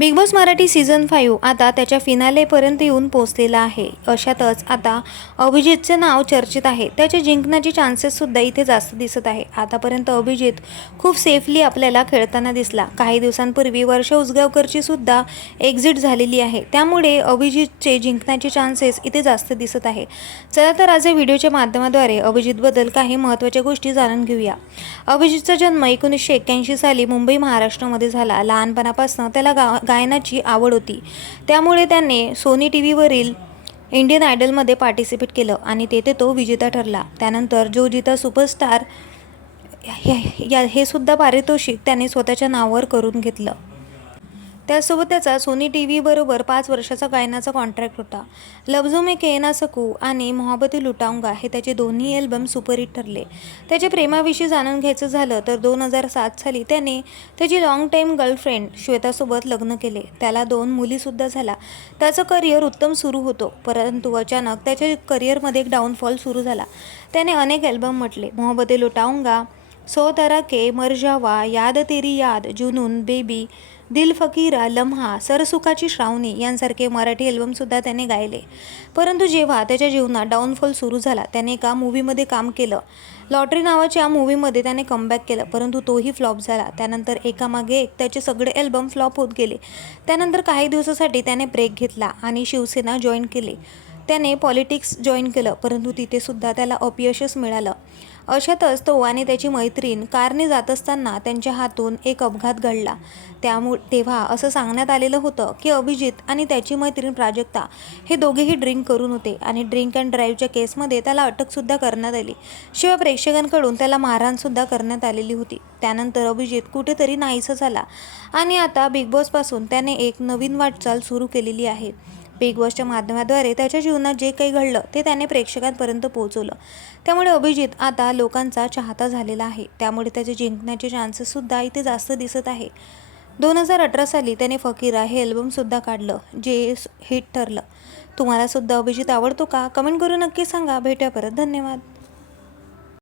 Bigg Boss Marathi season five आता त्याच्या फिनालेपर्यंत येऊन पोहोचलेला आहे. अशातच आता अभिजितचे नाव चर्चेत आहे. त्याचे जिंकण्याचे चान्सेससुद्धा इथे जास्त दिसत आहे. आतापर्यंत अभिजित खूप सेफली आपल्याला खेळताना दिसला. काही दिवसांपूर्वी वर्षा उसगावकरची सुद्धा एक्झिट झालेली आहे. त्यामुळे अभिजितचे जिंकण्याचे चान्सेस इथे जास्त दिसत आहे. चला तर आज या व्हिडिओच्या माध्यमाद्वारे अभिजितबद्दल काही महत्त्वाच्या गोष्टी जाणून घेऊया. अभिजितचा जन्म एकोणीसशे एक्क्याऐंशी साली मुंबई महाराष्ट्रामध्ये झाला. लहानपणापासून त्याला गा गायनाची आवड होती. त्यामुळे त्याने सोनी टी व्हीवरील इंडियन आयडलमध्ये पार्टिसिपेट केलं आणि तेथे तो विजेता ठरला. त्यानंतर जो जिता सुपरस्टार हे या हे सुद्धा पारितोषिक त्याने स्वतःच्या नावावर करून घेतलं. त्यासोबत त्याचा सोनी टी व्हीबरोबर पाच वर्षाचा गायनाचा कॉन्ट्रॅक्ट होता. लवजो मे केना सकू आणि मोहब्बती लुटाऊंगा हे त्याचे दोन्ही अल्बम सुपरहिट ठरले. त्याच्या प्रेमाविषयी जाणून घ्यायचं झालं तर दोन हजार सात साली त्याने त्याची लाँग टाईम गर्लफ्रेंड श्वेतासोबत लग्न केले. त्याला दोन मुलीसुद्धा झाला. त्याचं करिअर उत्तम सुरू होतो परंतु अचानक त्याच्या करिअरमध्ये एक डाऊनफॉल सुरू झाला. त्याने अनेक अल्बम म्हटले. मोहब्बते लुटाऊंगा सो तरा के मर जावा याद तेरी याद जुनून बेबी दिल फकीरा लम्हा सरसुखाची श्रावणी यांसारखे मराठी अल्बमसुद्धा त्याने गायले. परंतु जेव्हा त्याच्या जीवनात डाऊनफॉल सुरू झाला त्याने एका मूवीमध्ये काम केलं. लॉटरी नावाच्या मूवीमध्ये त्याने कमबॅक केलं परंतु तोही फ्लॉप झाला. त्यानंतर एकामागे एक त्याचे सगळे अल्बम फ्लॉप होत गेले. त्यानंतर काही दिवसासाठी त्याने ब्रेक घेतला आणि शिवसेना जॉईन केले. त्याने पॉलिटिक्स जॉईन केलं परंतु तिथेसुद्धा त्याला अपयशच मिळालं. अशातच तो आणि त्याची मैत्रीण कारने जात असताना त्यांच्या हातून एक अपघात घडला. त्यामुळे तेव्हा असं सांगण्यात आलेलं होतं की अभिजित आणि त्याची मैत्रीण प्राजक्ता हे दोघेही ड्रिंक करून होते आणि ड्रिंक अँड ड्राईव्हच्या केसमध्ये त्याला अटकसुद्धा करण्यात आली. शिवाय प्रेक्षकांकडून त्याला मारहाणसुद्धा करण्यात आलेली होती. त्यानंतर अभिजित कुठेतरी नाहीसा झाला आणि आता बिग बॉसपासून त्याने एक नवीन वाटचाल सुरू केलेली आहे. बिग बॉसच्या माध्यमाद्वारे त्याच्या जीवनात जे काही घडलं ते त्याने प्रेक्षकांपर्यंत पोहोचवलं. त्यामुळे अभिजित आता लोकांचा चाहता झालेला आहे. त्यामुळे त्याचे जिंकण्याचे चान्सेससुद्धा इथे जास्त दिसत आहे. दोन हजार अठरा साली त्याने फकीरा हे अल्बमसुद्धा काढलं जे हिट ठरलं. तुम्हालासुद्धा अभिजित आवडतो का? कमेंट करून नक्की सांगा. भेट्या परत. धन्यवाद.